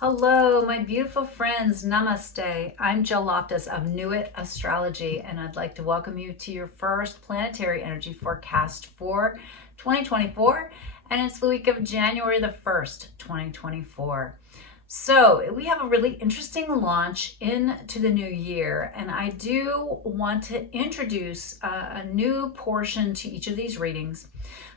Hello, my beautiful friends. Namaste. I'm Jill Loftus of Nuit Astrology, and I'd like to welcome you to your first planetary energy forecast for 2024, and it's the week of January the 1st, 2024. So we have a really interesting launch into the new year, and I do want to introduce a new portion to each of these readings.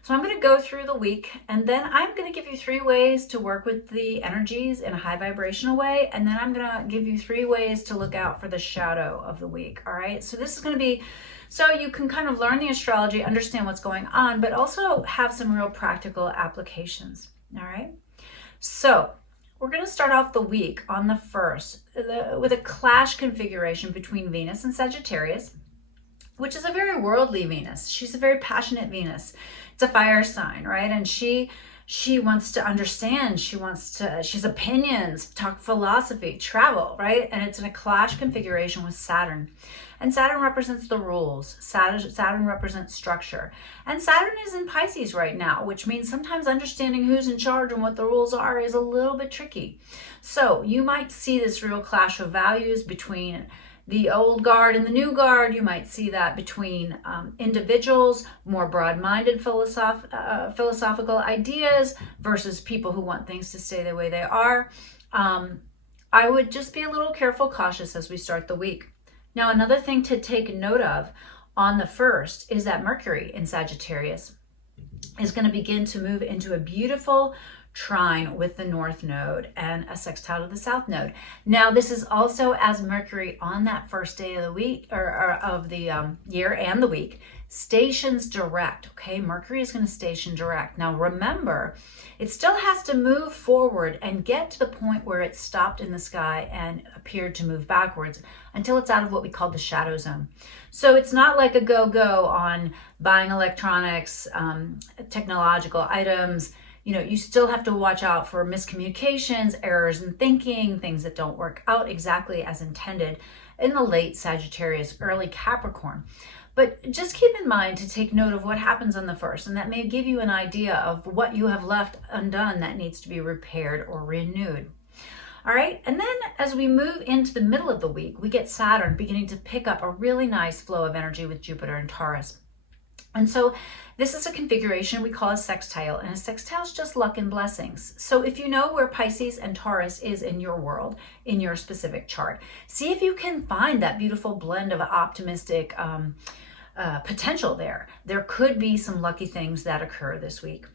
So I'm going to go through the week, and then I'm going to give you 3 ways to work with the energies in a high vibrational way, and then I'm going to give you 3 ways to look out for the shadow of the week. All right, so this is going to be so you can kind of learn the astrology, understand what's going on, but also have some real practical applications. All right, so we're going to start off the week on the 1st with a clash configuration between Venus and Sagittarius, which is a very worldly Venus. She's a very passionate Venus. It's a fire sign, right? And she wants to understand. She has opinions, talk philosophy, travel, right? And it's in a clash configuration with Saturn. And Saturn represents the rules. Saturn represents structure. And Saturn is in Pisces right now, which means sometimes understanding who's in charge and what the rules are is a little bit tricky. So you might see this real clash of values between the old guard and the new guard. You might see that between individuals, more broad-minded philosophical ideas versus people who want things to stay the way they are. I would just be a little careful, cautious as we start the week. Now, another thing to take note of on the 1st is that Mercury in Sagittarius is going to begin to move into a beautiful trine with the North Node and a sextile to the South Node. Now, this is also as Mercury on that first day of the week or of the year and the week stations direct. Okay, Mercury is going to station direct. Now, remember, it still has to move forward and get to the point where it stopped in the sky and appeared to move backwards until it's out of what we call the shadow zone. So it's not like a go-go on buying electronics, technological items. You know, you still have to watch out for miscommunications, errors in thinking, things that don't work out exactly as intended in the late Sagittarius, early Capricorn. But just keep in mind to take note of what happens on the 1st, and that may give you an idea of what you have left undone that needs to be repaired or renewed. All right, and then as we move into the middle of the week, we get Saturn beginning to pick up a really nice flow of energy with Jupiter and Taurus. And so this is a configuration we call a sextile, and a sextile is just luck and blessings. So if you know where Pisces and Taurus is in your world, in your specific chart, see if you can find that beautiful blend of optimistic potential there. There could be some lucky things that occur this week.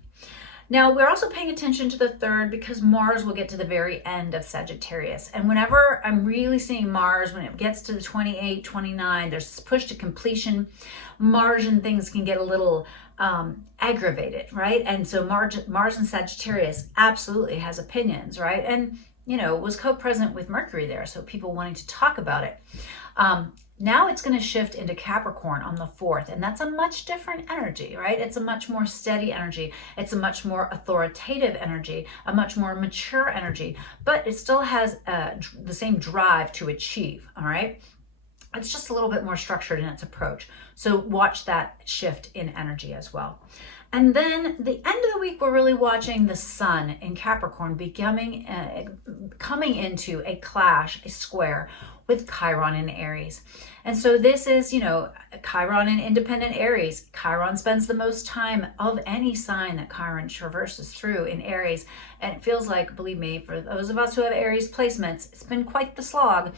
Now, we're also paying attention to the 3rd because Mars will get to the very end of Sagittarius. And whenever I'm really seeing Mars, when it gets to the 28, 29, there's this push to completion, Martian things can get a little aggravated, right? And so Mars and Sagittarius absolutely has opinions, right? And, you know, was co-present with Mercury there, so people wanting to talk about it. Now it's going to shift into Capricorn on the 4th, and that's a much different energy, right? It's a much more steady energy. It's a much more authoritative energy, a much more mature energy, but it still has the same drive to achieve, all right? It's just a little bit more structured in its approach. So watch that shift in energy as well. And then the end of the week, we're really watching the Sun in Capricorn coming into a clash, a square with Chiron in Aries. And so this is, you know, Chiron in independent Aries. Chiron spends the most time of any sign that Chiron traverses through in Aries. And it feels like, believe me, for those of us who have Aries placements, it's been quite the slog.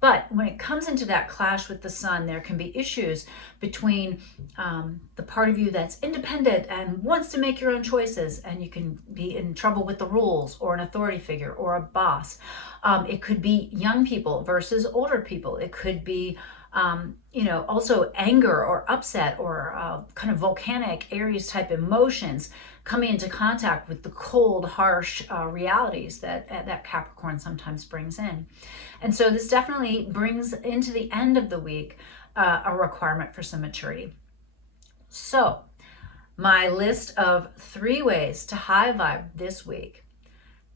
But when it comes into that clash with the Sun, there can be issues between the part of you that's independent and wants to make your own choices, and you can be in trouble with the rules or an authority figure or a boss. It could be young people versus older people. It could be you know, also anger or upset or kind of volcanic Aries type emotions coming into contact with the cold, harsh realities that Capricorn sometimes brings in. And so this definitely brings into the end of the week a requirement for some maturity. So my list of 3 ways to high vibe this week.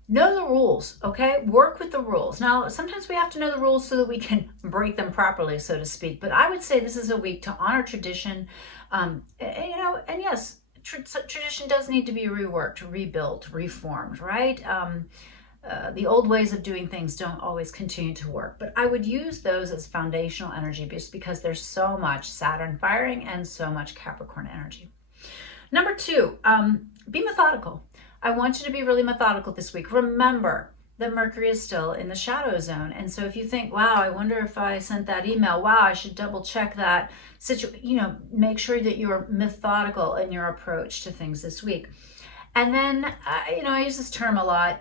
Know the rules, okay? Work with the rules. Now, sometimes we have to know the rules so that we can break them properly, so to speak. But I would say this is a week to honor tradition, you know, and yes, tradition does need to be reworked, rebuilt, reformed, right? the old ways of doing things don't always continue to work. But I would use those as foundational energy just because there's so much Saturn firing and so much Capricorn energy. Number 2, be methodical. I want you to be really methodical this week. Remember that Mercury is still in the shadow zone. And so if you think, wow, I wonder if I sent that email, wow, I should double check that situation, make sure that you're methodical in your approach to things this week. And then, I use this term a lot,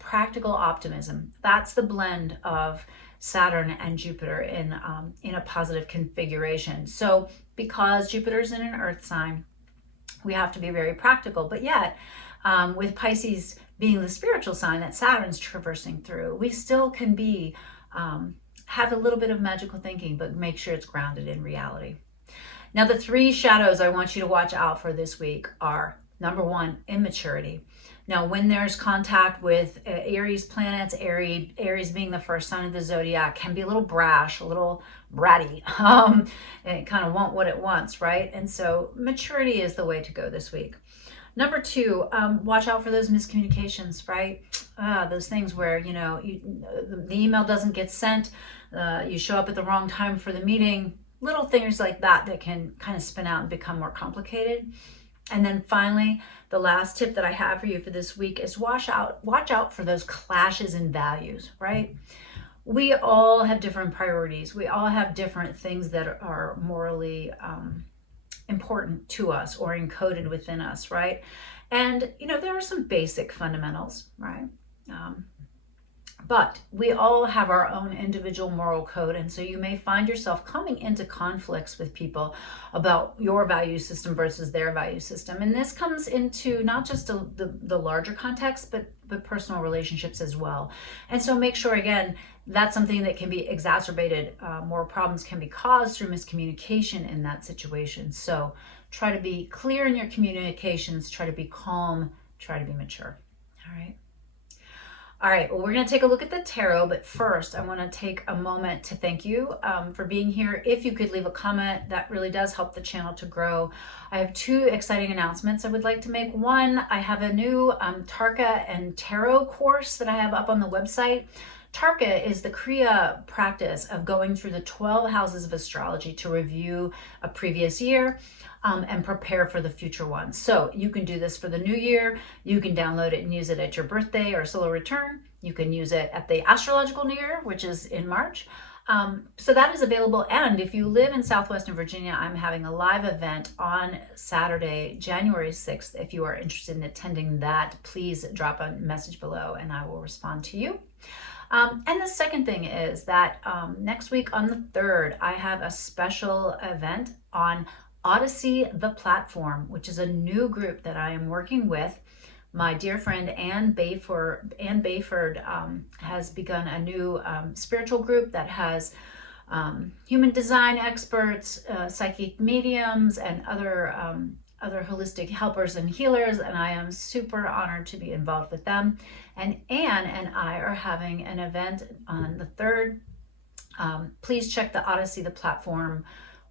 practical optimism. That's the blend of Saturn and Jupiter in a positive configuration. So because Jupiter's in an earth sign, we have to be very practical, but yet with Pisces being the spiritual sign that Saturn's traversing through, we still can be, have a little bit of magical thinking, but make sure it's grounded in reality. Now, the 3 shadows I want you to watch out for this week are, number 1, immaturity. Now, when there's contact with Aries planets, Aries being the first sign of the zodiac, can be a little brash, a little bratty. And it kind of want what it wants, right? And so maturity is the way to go this week. Number 2, watch out for those miscommunications, right? Those things where, the email doesn't get sent, you show up at the wrong time for the meeting, little things like that can kind of spin out and become more complicated. And then finally, the last tip that I have for you for this week is watch out for those clashes in values, right? We all have different priorities. We all have different things that are morally important to us or encoded within us, right? And, there are some basic fundamentals, right? But we all have our own individual moral code. And so you may find yourself coming into conflicts with people about your value system versus their value system. And this comes into not just the larger context, but personal relationships as well. And so make sure, again, that's something that can be exacerbated. More problems can be caused through miscommunication in that situation. So try to be clear in your communications, try to be calm, try to be mature. All right. All right, well, we're going to take a look at the tarot, but first I want to take a moment to thank you for being here. If you could leave a comment, that really does help the channel to grow. I have 2 exciting announcements I would like to make. One, I have a new Tarka and Tarot course that I have up on the website. Tarka is the Kriya practice of going through the 12 houses of astrology to review a previous year and prepare for the future one. So you can do this for the new year. You can download it and use it at your birthday or solar return. You can use it at the astrological new year, which is in March. So that is available. And if you live in Southwestern Virginia, I'm having a live event on Saturday, January 6th. If you are interested in attending that, please drop a message below and I will respond to you. And the second thing is that next week on the 3rd, I have a special event on Odyssey The Platform, which is a new group that I am working with. My dear friend Anne Bayford has begun a new spiritual group that has human design experts, psychic mediums, and other holistic helpers and healers, and I am super honored to be involved with them. And Anne and I are having an event on the 3rd. Please check the Odyssey The Platform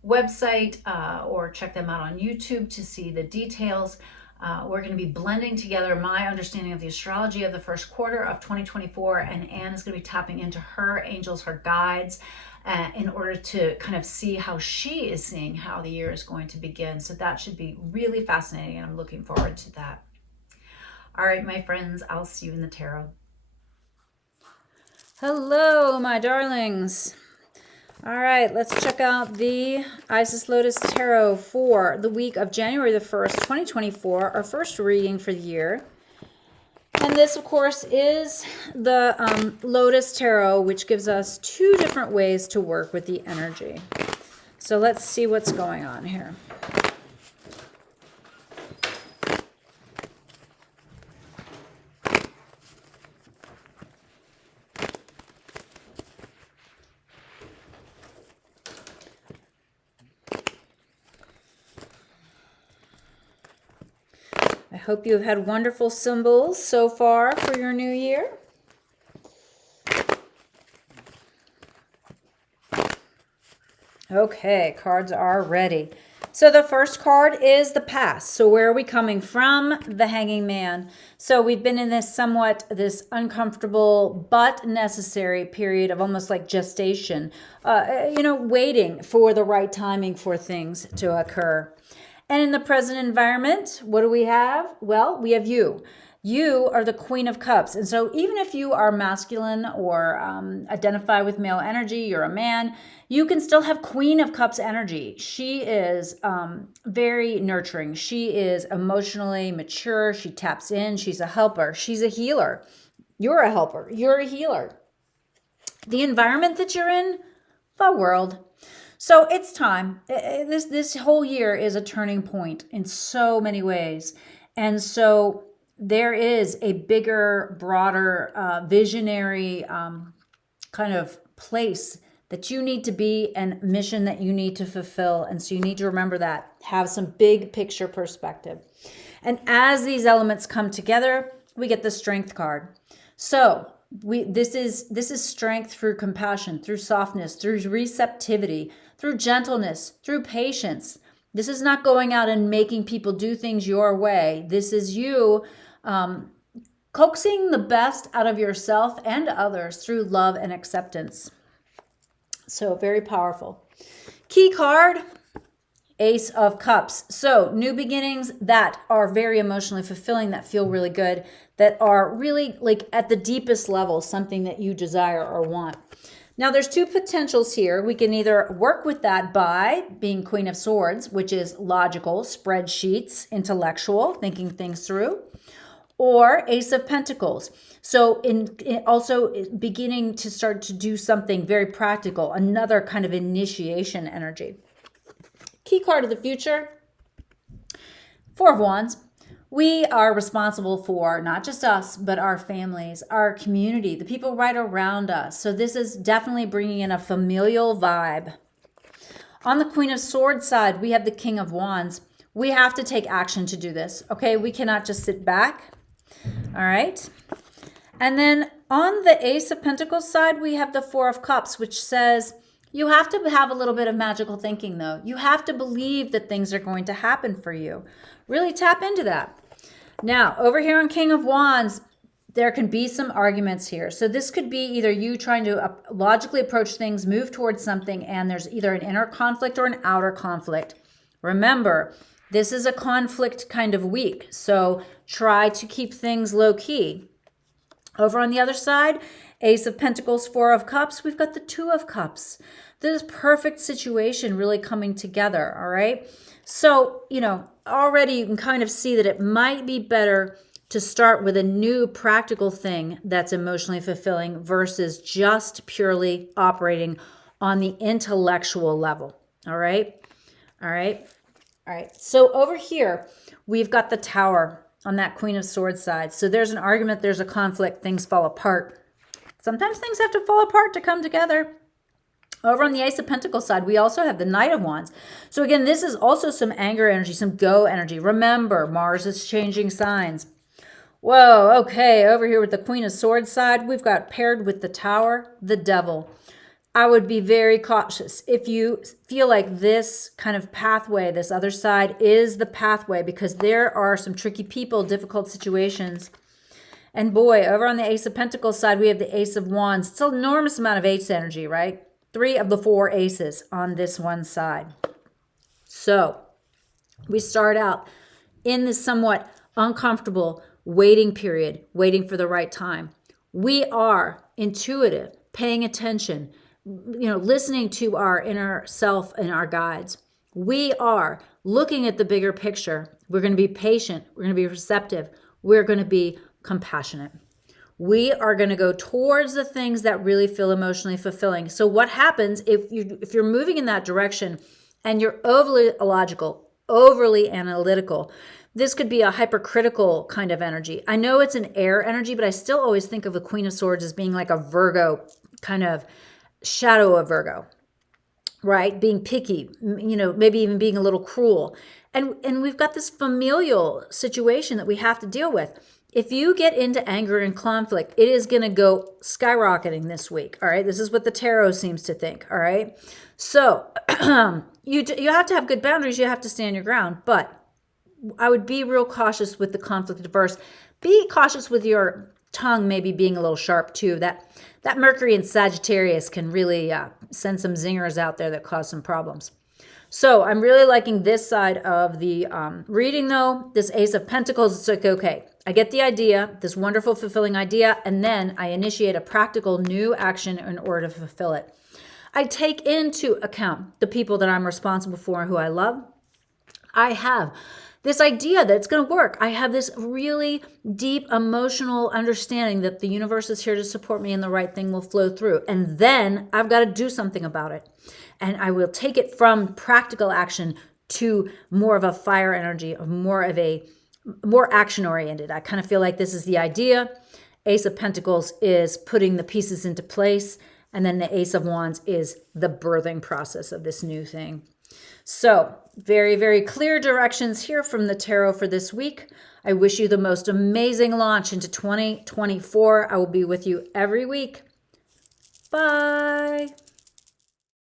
website or check them out on YouTube to see the details. We're going to be blending together my understanding of the astrology of the first quarter of 2024, and Anne is going to be tapping into her angels, her guides, in order to kind of see how she is seeing how the year is going to begin. So that should be really fascinating, and I'm looking forward to that. All right, my friends, I'll see you in the tarot. Hello, my darlings. All right, let's check out the Isis Lotus Tarot for the week of January the 1st, 2024, our first reading for the year. And this, of course, is the Lotus Tarot, which gives us 2 different ways to work with the energy. So let's see what's going on here. I hope you have had wonderful symbols so far for your new year. Okay, cards are ready. So the first card is the past. So where are we coming from? The Hanging Man. So we've been in this uncomfortable but necessary period of almost like gestation, waiting for the right timing for things to occur. And in the present environment, what do we have? Well, we have you. You are the Queen of Cups. And so even if you are masculine or identify with male energy, you're a man, you can still have Queen of Cups energy. She is very nurturing. She is emotionally mature. She taps in. She's a helper. She's a healer. You're a helper. You're a healer. The environment that you're in, the world. So it's time. This whole year is a turning point in so many ways. And so there is a bigger, broader, visionary kind of place that you need to be and mission that you need to fulfill. And so you need to remember that. Have some big picture perspective. And as these elements come together, we get the Strength card. So this is strength through compassion, through softness, through receptivity, through gentleness, through patience. This is not going out and making people do things your way. This is you coaxing the best out of yourself and others through love and acceptance. So very powerful. Key card, Ace of Cups. So new beginnings that are very emotionally fulfilling, that feel really good, that are really like at the deepest level, something that you desire or want. Now there's two potentials here. We can either work with that by being Queen of Swords, which is logical, spreadsheets, intellectual, thinking things through, or Ace of Pentacles. So in also beginning to start to do something very practical, another kind of initiation energy. Key card of the future, Four of Wands. We are responsible for not just us, but our families, our community, the people right around us. So this is definitely bringing in a familial vibe. On the Queen of Swords side, we have the King of Wands. We have to take action to do this, okay? We cannot just sit back, all right? And then on the Ace of Pentacles side, we have the Four of Cups, which says you have to have a little bit of magical thinking, though. You have to believe that things are going to happen for you. Really tap into that. Now, over here on King of Wands, there can be some arguments here. So this could be either you trying to logically approach things, move towards something, and there's either an inner conflict or an outer conflict. Remember, this is a conflict kind of week, so try to keep things low key. Over on the other side, Ace of Pentacles, Four of Cups, we've got the Two of Cups. This perfect situation really coming together, all right? So, already you can kind of see that it might be better to start with a new practical thing that's emotionally fulfilling versus just purely operating on the intellectual level, all right? All right? All right, so over here, we've got the Tower on that Queen of Swords side. So there's an argument, there's a conflict, things fall apart. Sometimes things have to fall apart to come together. Over on the Ace of Pentacles side, we also have the Knight of Wands. So again, this is also some anger energy, some go energy. Remember, Mars is changing signs. Whoa, okay, over here with the Queen of Swords side, we've got paired with the Tower, the Devil. I would be very cautious if you feel like this kind of pathway, this other side is the pathway, because there are some tricky people, difficult situations. And boy, over on the Ace of Pentacles side, we have the Ace of Wands. It's an enormous amount of ace energy, right? 3 of the 4 aces on this one side. So we start out in this somewhat uncomfortable waiting period, waiting for the right time. We are intuitive, paying attention, listening to our inner self and our guides. We are looking at the bigger picture. We're going to be patient. We're going to be receptive. We're going to be compassionate. We are going to go towards the things that really feel emotionally fulfilling. So what happens if you're moving in that direction and you're overly illogical, overly analytical? This could be a hypercritical kind of energy. I know it's an air energy, but I still always think of the Queen of Swords as being like a Virgo kind of shadow of Virgo, right? Being picky, maybe even being a little cruel. And we've got this familial situation that we have to deal with. if you get into anger and conflict, it is going to go skyrocketing this week. All right. This is what the tarot seems to think. All right. So you have to have good boundaries. You have to stand your ground. But I would be real cautious with the conflict averse. Be cautious with your tongue maybe being a little sharp too. That Mercury in Sagittarius can really send some zingers out there that cause some problems. So I'm really liking this side of the reading though. This Ace of Pentacles, it's like, okay, I get the idea, this wonderful, fulfilling idea, and then I initiate a practical new action in order to fulfill it. I take into account the people that I'm responsible for and who I love. I have this idea that it's going to work. I have this really deep emotional understanding that the universe is here to support me and the right thing will flow through. And then I've got to do something about it. And I will take it from practical action to more of a fire energy, more action oriented. I kind of feel like this is the idea. Ace of Pentacles is putting the pieces into place. And then the Ace of Wands is the birthing process of this new thing. So very, very clear directions here from the tarot for this week. I wish you the most amazing launch into 2024. I will be with you every week. Bye.